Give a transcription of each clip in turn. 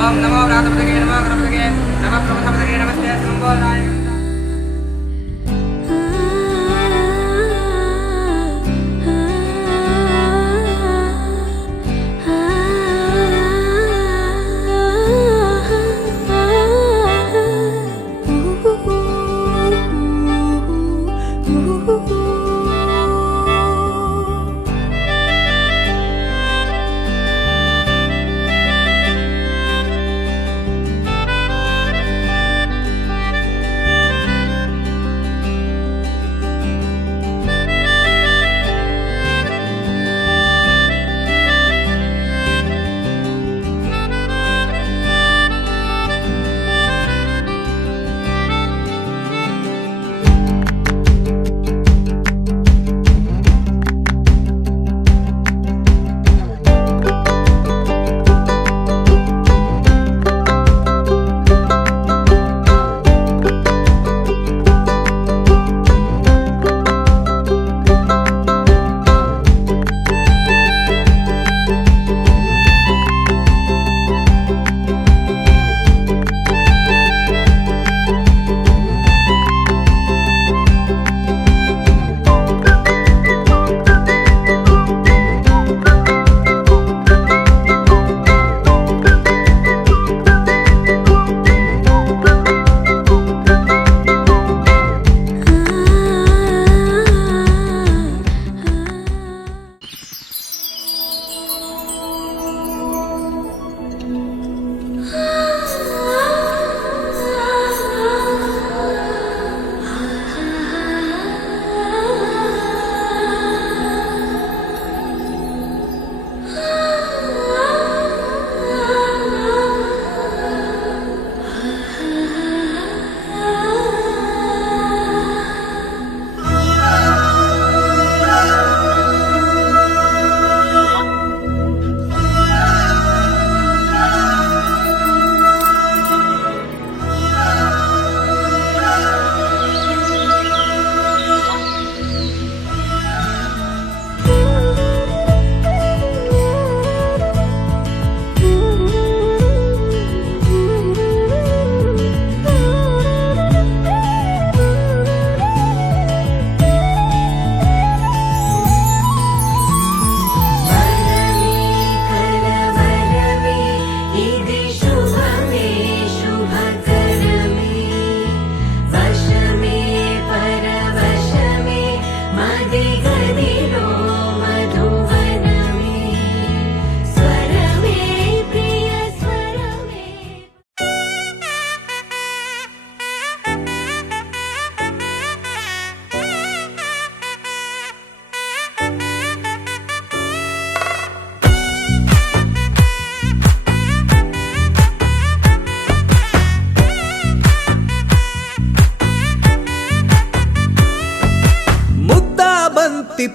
ఓం నమో వ్రాతపదగే నమో గణపతగే నమః ప్రమథపదగే నమస్తే సంబోధాయ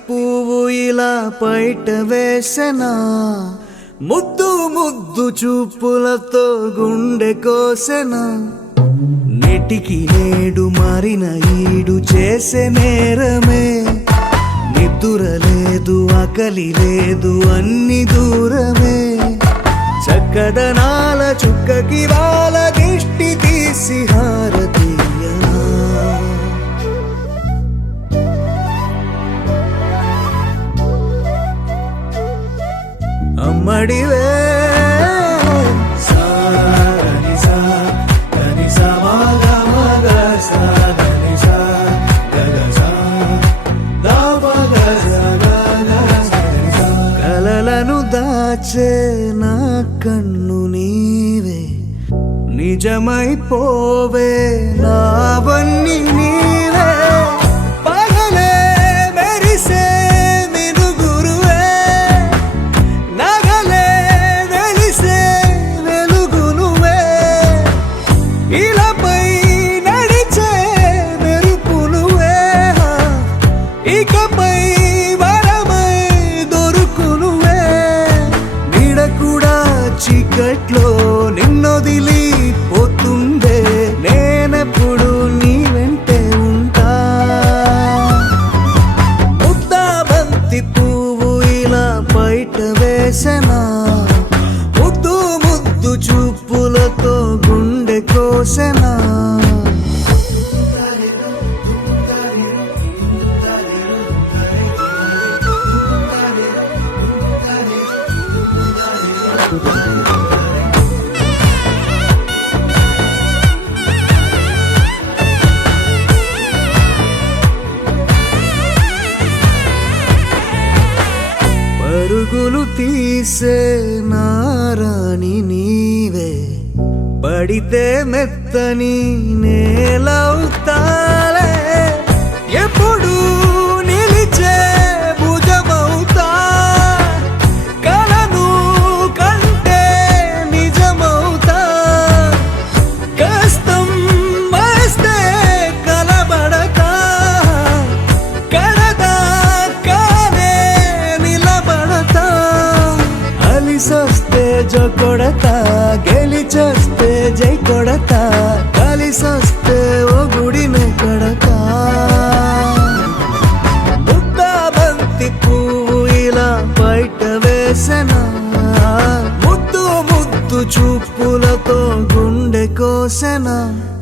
పువ్వు ఇలా పైట వేసెనా ముద్దు ముద్దు చూపులతో గుండె కోసెనా నెటికి నేడు మారిన ఈడు చేసే నేరమే నిద్ర లేదు ఆకలి లేదు అన్ని దూరమే చక్కదనాల చుక్కకి వాళ్ళ దిష్టి తీసి హారతీయనా అమ్మడివే కలలను దాచే నా కన్ను నీవే నిజమైపోవే నావన్నీ నీవే పగలే మెరిసే మినుగురువే నగలే వెలిసే వెలుగు నువ్వే ఇలాపై నడిచే మెరుపు నువ్వే ఇకపై వరమై దొరుకు నువ్వే నీడ కూడా చీకట్లో నిన్నొదిలి పోతుందే నేనెప్పుడు నీ వెంటే ఉంటా ముద్దా బంతి పువ్వు ఇలా బయట వేసెనా ముద్దు ముద్దు చూపు పరుగులు తీసే నారాణి నీవే, పడితే మెత్తని నేలవుతాలే, ఎప్పుడు నిలిచే భుజమవుతా, కలను కంటే నిజమవుతా, కష్టం వస్తే కలబడతా, కడదాకానే నిలబడతా, అలిసొస్తే జో కొడతా, గెలిచొస్తే జై కొడతా, కలిసొస్తే ఓ గుడినే కడతా. ముద్దాబంతి పువ్వు ఇలా బయట వేసెనా, ముద్దు ముద్దు చూపులతో గుండె కోసెనా,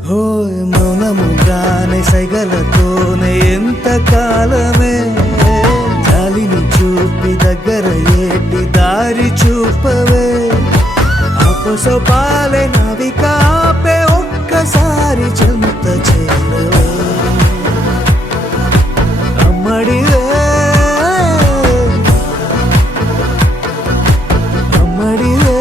హోయ్ మౌనముగానే సైగలతోనే ఎంత కాలమే, జాలిని చూపి దగ్గర ఏటి దారి చూపవే, అపసోపాలే నవికాపే ఒక్కసారి చెంత చేరవే, అమ్మడివే అమ్మడివే.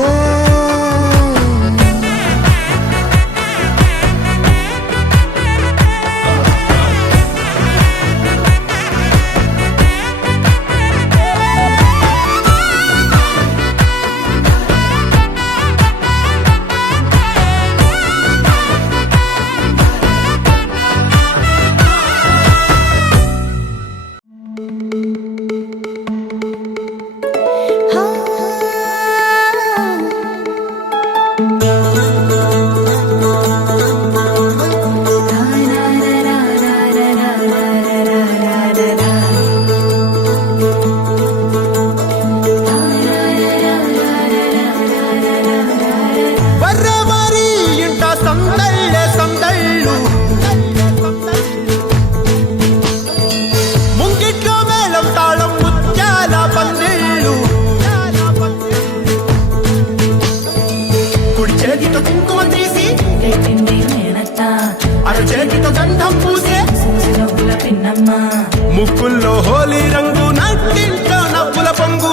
ముక్కుల్లో హోలీ రంగు, నట్టింట్లో నవ్వుల పొంగు,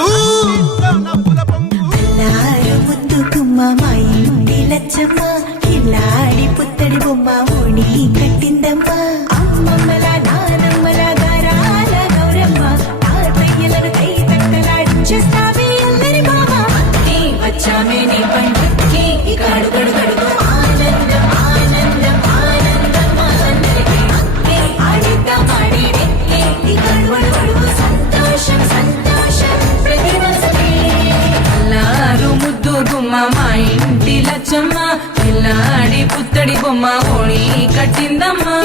ముద్దు గుమ్మ మా ఇంటి లచ్చమ్మ, కిల్లాడి పుత్తడి బొమ్మ ఓణి కట్టిందమ్మ, అమ్మమ్మల నానమ్మల గారాల గౌరమ్మ, తాతయ్యలను కై తక్కలాడించేస్తావే అల్లరి మామ, వచ్చామే నీ పండుకి ఇక అడుగడు గడుగు ఆనందం ఆనందం ఆనందం అందరికీ ఆడిద్దాం ఆడిడే ఇక అడుగడు గడుగు సంతోషం సంతోషం ప్రతి మనసుకి. అల్లారు ముద్దు గుమ్మ మా ఇంటి లచ్చమ్మ, పిల్లాడి పుత్తడి బొమ్మ ఓణి కట్టిందమ్మా.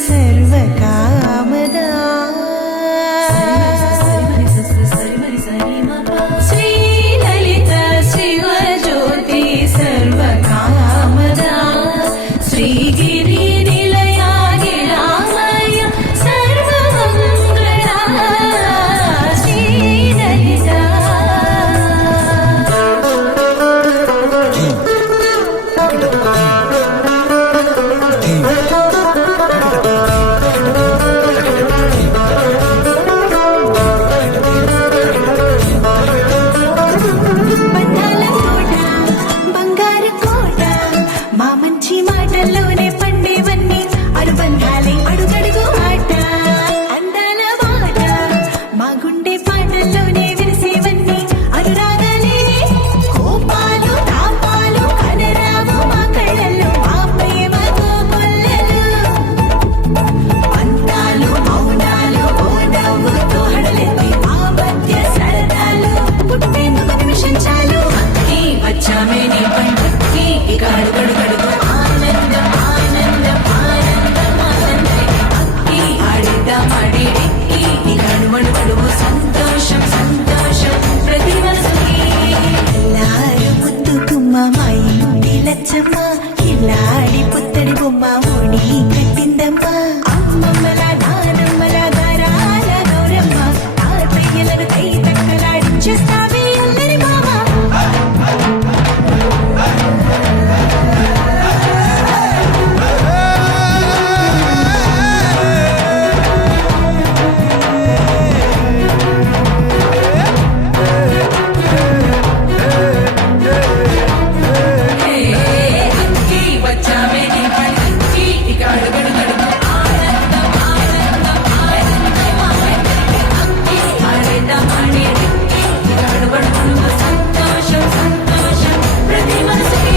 सर्व సర్వకామదా శ్రీ లలిత శివజ్యోతి సర్వకామదా శ్రీగిరి నిలయా గిరామయ సర్వమంగళా శ్రీ లలిత బంధాల తోట బంగారు కోట మా మంచి మాటల్లోనే పండేవన్నీ అనుబంధాలే అడుగడుగు ఆట అందాల మాట మా గుండె పాటల్లోనే విరిసేవన్నీ అనురాగాలే కోపాలు తాపాలు కనరావు మా కళ్ళల్లో మా ప్రేమ కోకొల్లలు అందాలు మౌనాలు ఓ నవ్వుతో హడలెత్తి మా మధ్య సరదాలు పుట్టేందుకు నిమిషం చాలు అక్కి వచ్చామే నీ పంటకి ఇక అడుగడుగడుగు ఆనందం ఆనందం ఆనందం ఆనందం అక్కి ఆడిద్దాం ఆడి ఎక్కి ఇక అడుగడుగడుగు సంతోషం సంతోషం ప్రతి మనసుకి ఎల్లారు ముద్దు గుమ్మ మా ఇంటి లచ్చమ్మ ఇల్లాడి పుత్తడి బొమ్మ ఓడి కట్టిందమ్మ అమ్మమ్మల నానమ్మల గారాల గౌరమ్మ తాతయ్యలను కై తక్కలాడించేస్తావే అల్లరి మామ అక్కి వచ్చామే నీ పంటకి ఇక అడుగడుగడుగు ఆనందం ఆనందం ఆనందం అక్కి ఆడిద్దాం ఆడి ఎక్కి ఇక అడుగడుగడుగు సంతోషం సంతోషం ప్రతి మనసుకి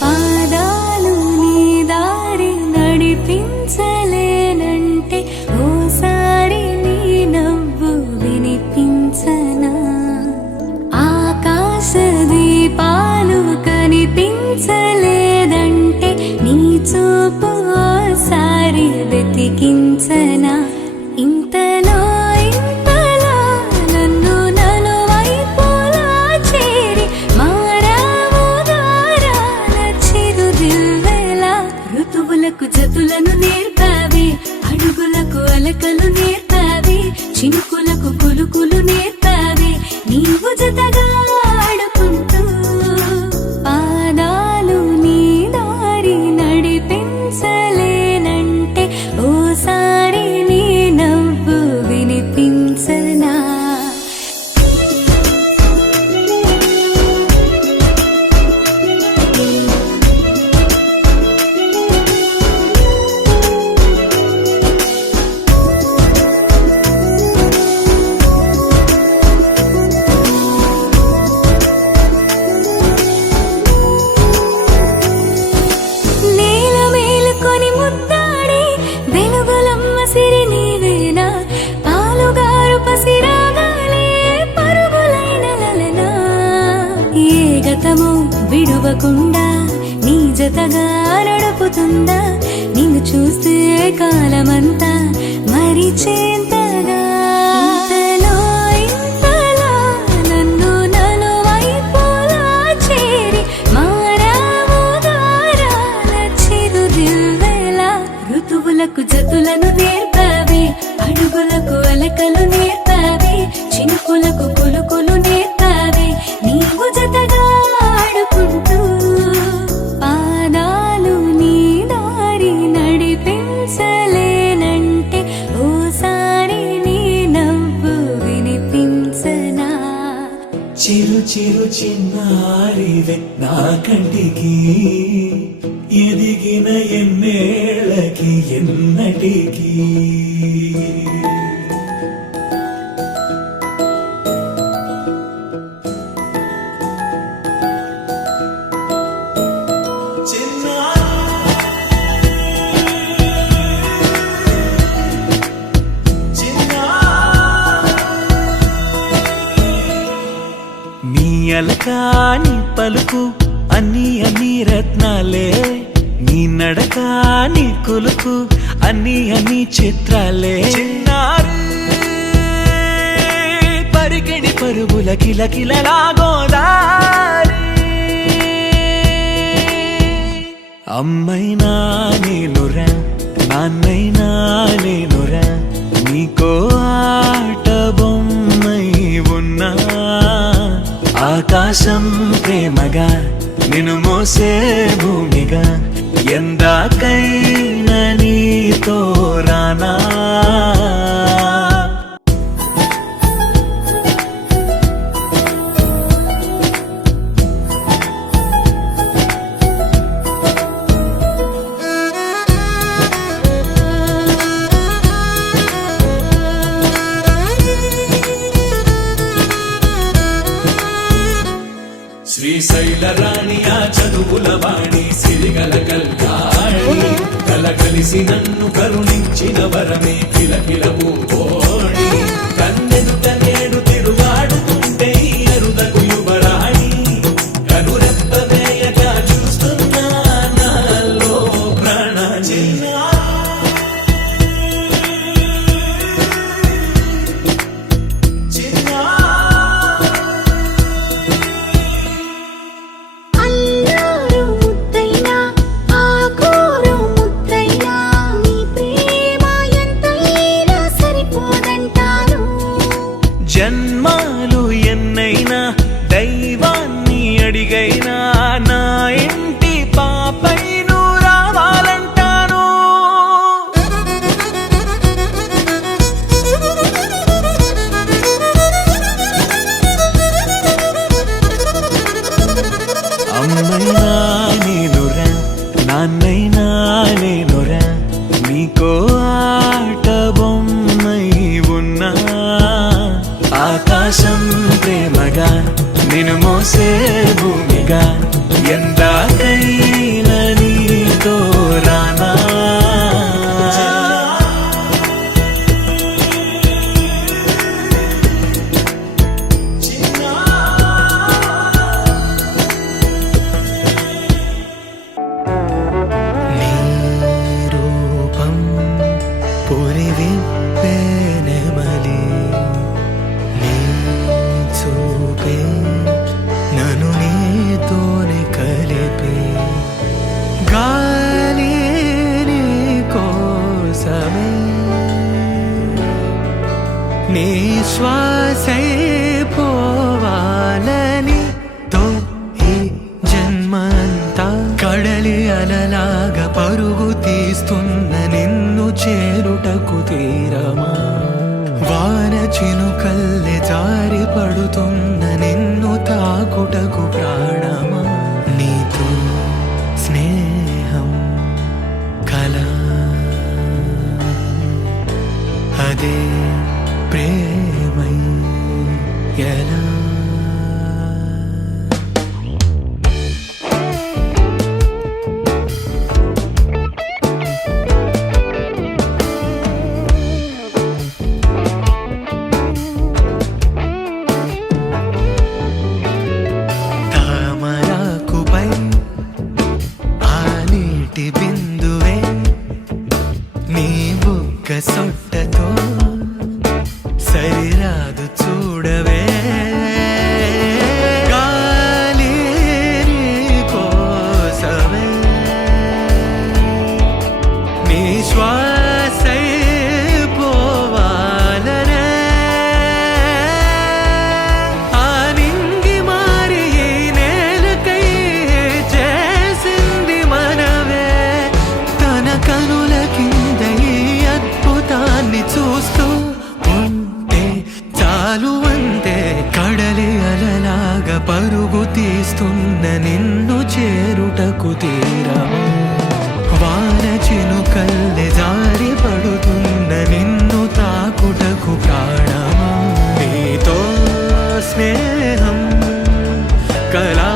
పాదాలు నీ దారి నడిపించలేనంటే ఓసారి నీ నవ్వు వినిపించనా ఆకాశ దీపాలు కనిపించలేదంటే నీ చూపు ఓసారి వెతికించనా ఇంతలో ఇంతలో నన్ను నలువైపులా చేరి మారావు దారాల చిరుదివ్వెలా ఋతువులకు జతులను నేర్పావి అడుగులకు అలకలు నేర్పావి చినుకులకు కులుకులు నేర్పావి నీవు జతగా ఆడుకుంటూ పాదాలు నీ దారి నడిపించలేనంటే ఓసారి నీ నవ్వు వినిపించనా నేల మేలుకొని ముద్దాడి వెలుగులమ్మ సిరి నీవేనా పాలుగారు పసిరాగాలే పరుగులైన లలనా ఏ గతము విడువకుండా నీ జతగా నడుపుతుందా నిన్ను చూస్తే కాలమంతా మరిచేంతగా ఇంతలో ఇంతలో నన్ను నలువైపులా చేరి మారావు దారాల చిరుదివ్వెలా ఋతువులకు జతులను నేర్పావి అడుగులకు అలకలు నేర్పావి చినుకులకు కులుకులు నేర్పావి నీవు జతగా ఆడుకుంటూ పాదాలు నీ దారి నడిపించలేనంటే ఓసారి నీ నవ్వు వినిపించనా చిరు చిరు చిన్నారివే నా కంటికి ఎదిగిన ఎన్నేళ్ళకి ఎన్నటికి అలక నీ పలుకు అన్ని అన్ని రత్నాలే, నీ నడక నీ కులుకు అన్ని అన్ని చిత్రాలే. చిన్నారి పరికిణి పరుగుల కిలకిలలా గోదారి, అమ్మైనా నేనురా నాన్నైనా నేనురా, నీకో ఆట బొమ్మై ఉన్నా. ఆకాశం ప్రేమగా నిన్ను మోసే భూమిగా, ఎందాకైనా నీతో రానా. శ్రీశైల రాణి ఆ చదువుల వాణి, సిరిగల కల్యాణి, కలగలిసి నన్ను కరుణించిన వరమే కిలకిలవు ఓణి. కన్నెదుట నేడు తిరుగాడుతుంటే అరుదకు యువరాణి, కనురెప్ప వేయక చూస్తున్నా నాలో ప్రాణ. అల్లారు ముద్దైనా ఆకూరు ముద్దైనా, నీ ప్రేమ ఎంతైనా సరిపోదంటాను. జన్మాలు ఎన్నైనా దైవాన్ని అడిగైనా, నా ఇంటి పాపై నువ్వు రావాలంటాను. అమ్మైనా నేనురా నాన్నైనా నేనురా, నీకో ఆట బొమ్మై ఉన్నా. ఆకాశం ప్రేమగా నిన్ను మోసే భూమిగా, ఎందాకైనా నీతో రానా. నీ రూపం పురివిప్పే నెమలి, నీ చూపే నన్ను నీతోనే కలిపే. గాలి నీ కోసమే, నీ శ్వాసై పోవాలని తో ఈ జన్మంతా కడలి అలలాగా పరుగు తీస్తున్న నిన్ను చేరుటకు తీరమా. వాన చినుకల్లె జారి పడుతున్న నిన్ను తాకుటకు ప్రాణమా. నీతో స్నేహం కల, అదే ప్రేమై ఎలా. తామరాకుపై ఆ నీటి బిందువే, నీ బుగ్గ సొట్టతో సరిరాదు చూడవే. గాలి నీ కోసమే, నీ శ్వాసై పోవాలనే. ఆ నింగి మారి ఈ నేలకై చేసింది మనవే. తన కనుల కింద ఈ అద్భుతాన్ని చూస్తూ ఉంటే చాలు అంతే. కడలి అలలాగా పరుగు తీస్తున్న నిన్ను చేరుటకు తీరమా. వాన చినుకల్లె జారి పడుతున్న నిన్ను తాకుటకు ప్రాణమా. నీతో స్నేహం కలా,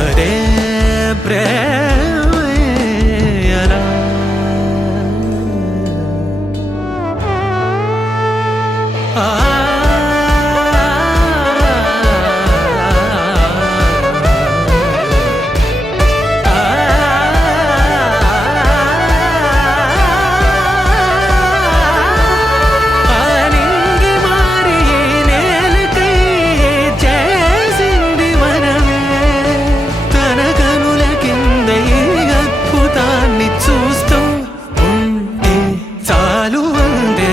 అదే ప్రేమ ఎలా. ఆ అందే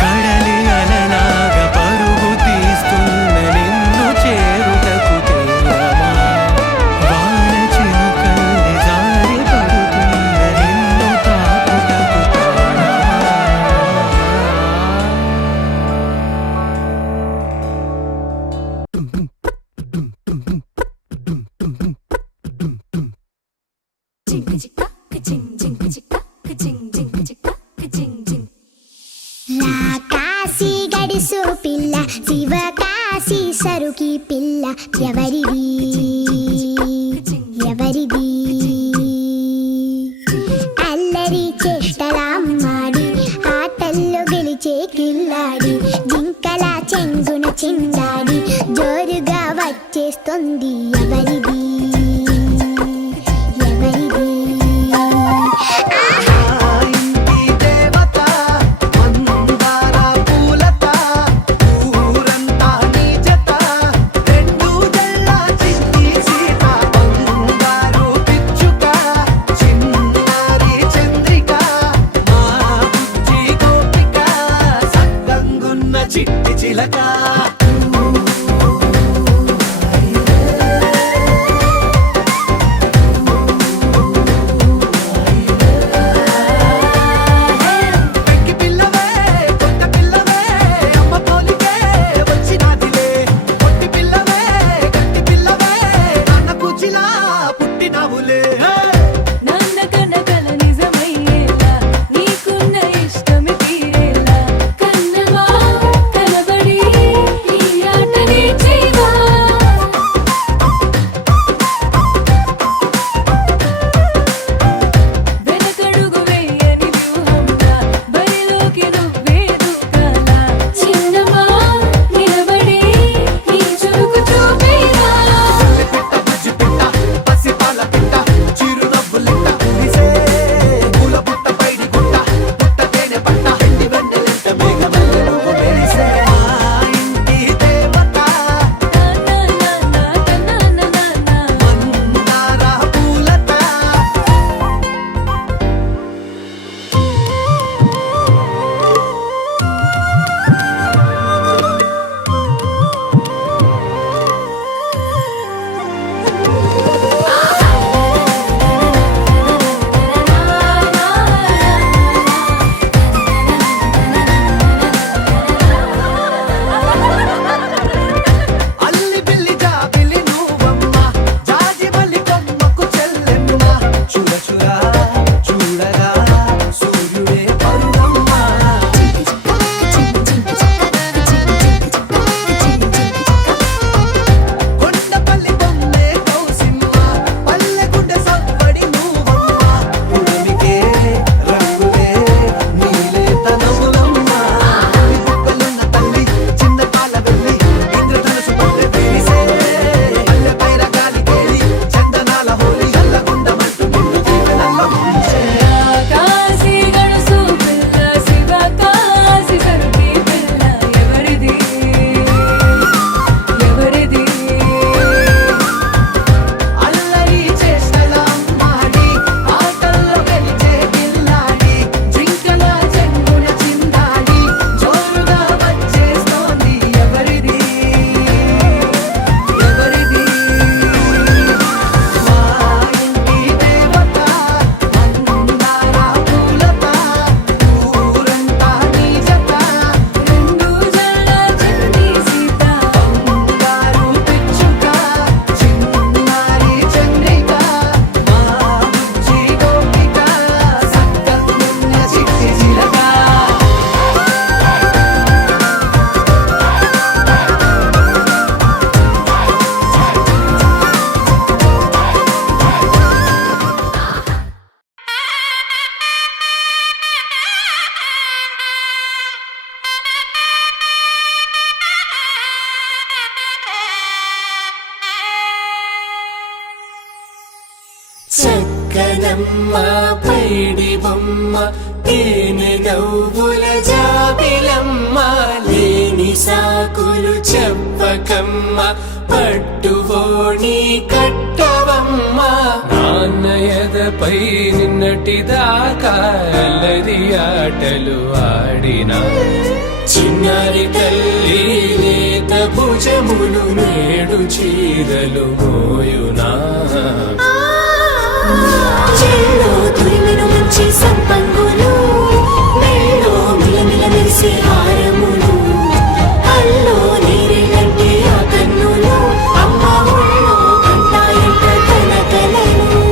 కడలి అలలాగా పరుగు తీస్తున్న నిన్ను చేరుటకు తీరమా వాన చినుకల్లి జారి పడుతున్న నిన్ను తాకుటకు ప్రాణమా కాశీ గడుసు పిల్ల శివ కాశీ సరుకి పిల్ల ఎవరిది ఎవరిది అల్లరి చేష్టలామ్మాడి ఆటల్లో గెలిచే కిల్లాడి జింకల చెంగున చిందాడి జోరుగా వచ్చేస్తుంది ఎవరిది ఎవరిది ఇంటి దేవత మందార పూలత ఊరంతా నీ జత రెండు జల్ల చిట్టి సీత బంగారు పిచ్చుక చిన్నారి చంద్రిక మా బుజ్జి గోపిక సక్కంగున్న చిట్టి చిలక పెంకి పిల్లవే కొత్త పిల్లవే అమ్మ పోలికే వచ్చినాదిలే పొట్టి పిల్లవే గట్టి పిల్లవే నాన్న కూచిలా పుట్టినావులే నాన్న కనకల నిజమయ్యేలా నీకున్న ఇష్టమి తీరేలా కన్నవా కనబడి ఈ ఆటనే చేయవా వెనకడుగు వేయని వ్యూహంగా బరిలోకి నువ్వే దూకాలా చిన్నవా నిలబడి నీ చురుకు చూపేరా పిట్ట బుజ్జి పిట్ట పసిపాల పిట్ట చిరునవ్వులిట్ట కురిసే పూల పుట్ట పైడి గుట్ట పుట్ట తేనె పట్ట ఎండి వెన్నెలెంట మేఘమల్లె నువ్వు మెరిసే మా ఇంటి దేవత మందార పూలత అల్లి బిల్లి జాబిలి నువ్వమ్మ జాజి మల్లి కొమ్మకు చెల్లెమ్మ చూడ చూడ చూడగా సూర్యుడే పరువమ్మ కొండపల్లి బొమ్మే కౌసిమ్మ పల్లెగుడ్డ సవ్వడి నువ్వమ్మ ఉడమికే రంగులే నీలేత నవ్వులమ్మ బుక్కలున్న తల్లి చిన్న పాల వెళ్ళి ఇంద్రధనుసు పల్లె వేసే పల్లె పైర గాలి కేలి చందనాల హోలీ చల్లగుండమంటూ నిన్ను దీవెనల్ల ముంచే కాశీ గడుసు పిల్ల శివ కాశీ సరుకి పిల్ల ఎవరిది ఎవరిది అల్లరి చేష్టల అమ్మాడి ఆటల్లో గెలిచే గిల్లాడి జింకల చెంగున చిందాడి జోరుగా వచ్చేస్తోంది ఎవరిది ఎవరిది మా ఇంటి దేవత మందార పూలత ఊరంతా నీ జత రెండు జల్ల చిన్ని సీత బంగారు పిచ్చుక చిన్నారి చంద్రిక మా బుజ్జి గోపిక సక్కంగున్న చిట్టి చిలక చక్కనమ్మ పైడి బొమ్మ తేనె నవ్వుల జాబిలమ్మ లేని సాకులు చెప్పకమ్మ పట్టువోణి కట్టవమ్మ నాన్నయదపై నిన్నటిదాకా అల్లరి ఆటలు ఆడినా చిన్నారి తల్లి లేత భుజములు నేడు చీరలు మోయునా చెల్లో తురిమిను మంచి సంపంగులు మెల్లో మిలమిల మెరిసే హారములు అల్లో నీరెలంటే ఆ కన్నులు అమ్మ ఒళ్ళో కంటాయంట తన కలను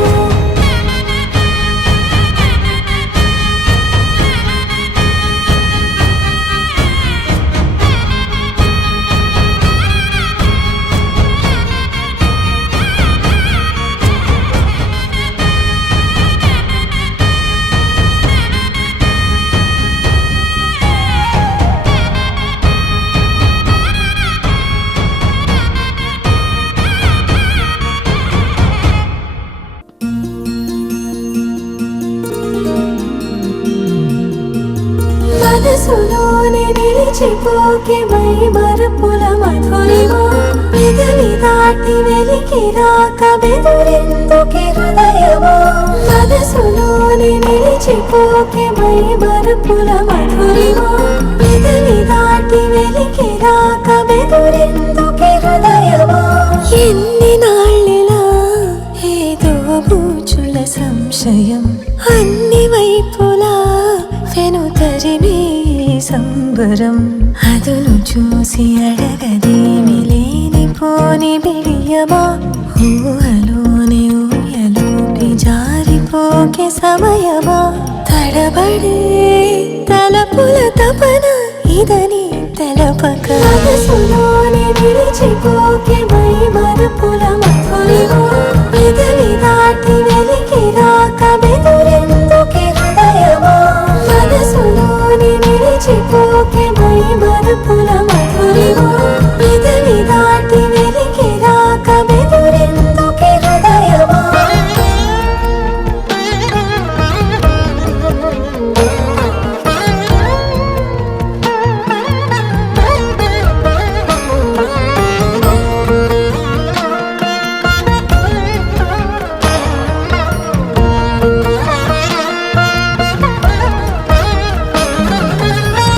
మనసులోనే నిలిచిపోకే మై మరపుల మధురిమా పెదవి దాటి వెలికి రాక బెదురెందుకే హృదయమా మనసులోనే నిలిచిపోకే మై మరపుల మధురిమా పెదవి దాటి వెలికి రాక బెదురెందుకే హృదయమా ఎన్ని నాళ్ళిలా ఏదో బూచుల సంశయం అన్ని వైపులా వెనుతరిమే సంబరం అదును చూసి అడగదేమి లేనిపోని బిడియమా ఊహలోని ఊయలోకి జారిపోకే సమయమా తడబడే తలపుల తపన ఇదని తెలపక మనసులోని నిలిచిపోకే మై మరపుల మధురిమా పెదవి దాటి వెలికి రాక బెదురెందుకే హృదయమా మనసులోని నిలిచిపోకే మై మరపుల మధురిమా పెదవి దాటి వెలికి రాక బెదురెందుకే హృదయమా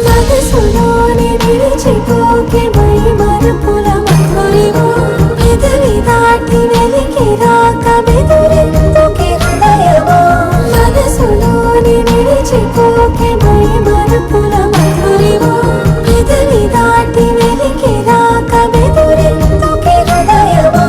మనసులోని నిలిచిపోకే మై మరపుల మధురిమా పెదవి దాటి వెలికి రాక బెదురెందుకే హృదయమా మనసులోని నిలిచిపోకే మై మరపుల మధురిమా పెదవి దాటి వెలికి రాక బెదురెందుకే హృదయమా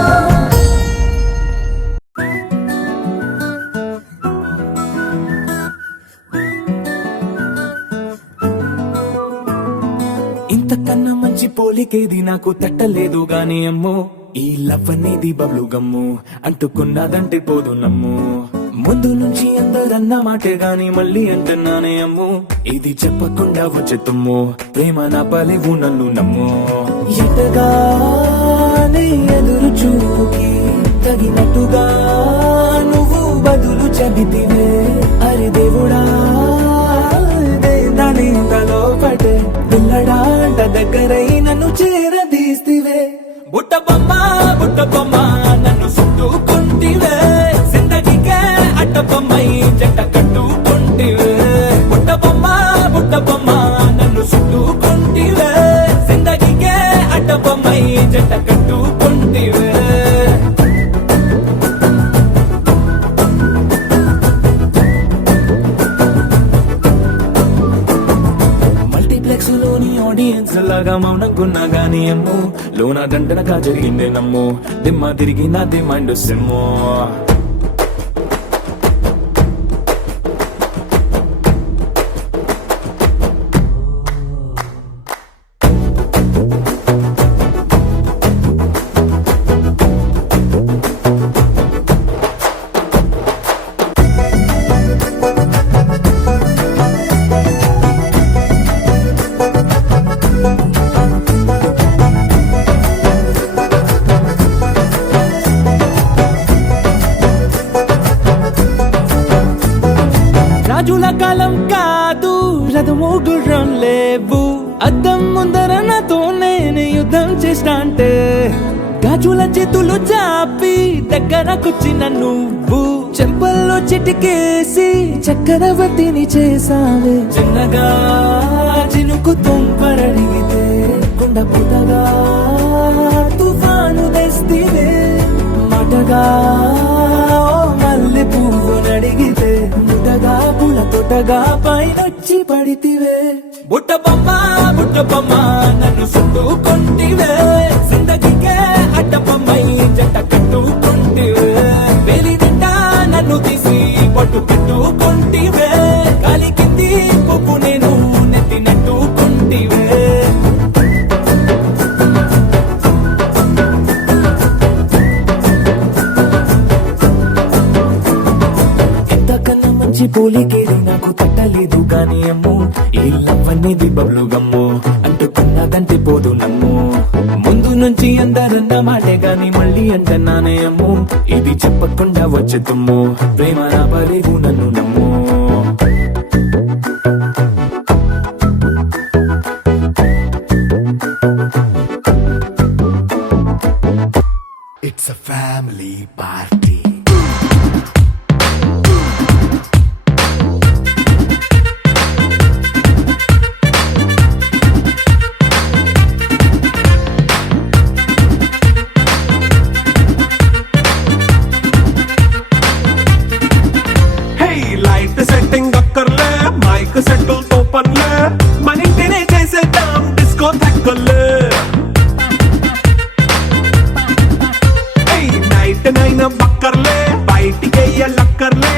ఇంతకన్నా మంచి పోలికేది నాకు తట్టలేదు గాని అమ్మో ఈ లవ్ అనేది బబ్లు గమ్ము అంటుకున్నదంటే పోదు నమ్ము ముందు నుంచి అందరన్న మాటే గాని మళ్ళీ అంటున్నానే అమ్ము ఇది చెప్పకుండా వచ్చే తుమ్ము ప్రేమ నా పలేవు నన్ను నమ్ము ఎటగానే ఎదురు చూకి తగినట్టుగా నువ్వు బదులు చెబితివే అరే దేవుడా దాని తలో పటే పిల్లడాంట దగ్గరై నన్ను చేరదీస్తివే బుట్ట బొమ్మ నన్ను చుట్టుకుంటివే జిందగీకే అట్ట బొమ్మై జంట కట్టుకుంటివే బుట్ట బొమ్మ నన్ను చుట్టుకుంటివే జిందగీకే అట్ట బొమ్మై జంట కట్టుకుంటివే లోని ఆడియన్స్ లాగా మౌనంకున్నా గానీ అమ్ము లోన దండనగా జరిగిందే నమ్ము దిమ్మ తిరిగి నా దిమ్మండు సిమ్ము రథము గుర్రం లేవు అద్దం ముందర నాతో నేను యుద్ధం చేస్తా అంటే గాజుల చేతులు చాపి దగ్గరకొచ్చిన నువ్వు చెంపల్లో చిటికేసి చక్రవర్తిని చేసావే చిన్నగా చినుకు తుంపరడిగితే కుండ పుటగా తుఫాను తెస్తివే మాటగా మల్లె పువ్వు నడిగితే ముటగా పుల తొటగా పైనొచ్చి పడితివే బుట్ట బొమ్మ నన్ను చుట్టుకొంటివే జిందగీకే అడ్డపమ్మై జంట కట్టుకొంటివే వేలి నిండా నన్ను తీసి పట్టు పెట్టుకొంటివే కాలి కింది పువ్వు నేను నెత్తినట్టుకొంటివే ఎంతకన్నా మంచి పోలికేది నాకు తట్టలేదు కానీ అమ్ము ఈ లవ్ అనేది బబ్లు గమ్ము అంటుకున్నదంటే పోదు నమ్ము ముందు నుంచి అందరన్న మాటే గాని మళ్ళీ అంటున్నానే అమ్ము ఇది చెప్పకుండా వచ్చే తుమ్ము ప్రేమ నా పరేగు నన్ను నమ్ము It's a family party. Light setting అక్కర్లే మైక్ సెట్టుల్ తో పర్లే మన ఇంటినే చేసేద్దాం డిస్కో థక్కర్లే నైట్ నైన్ బక్కర్లే బయటికి వెయ్యలక్కర్లే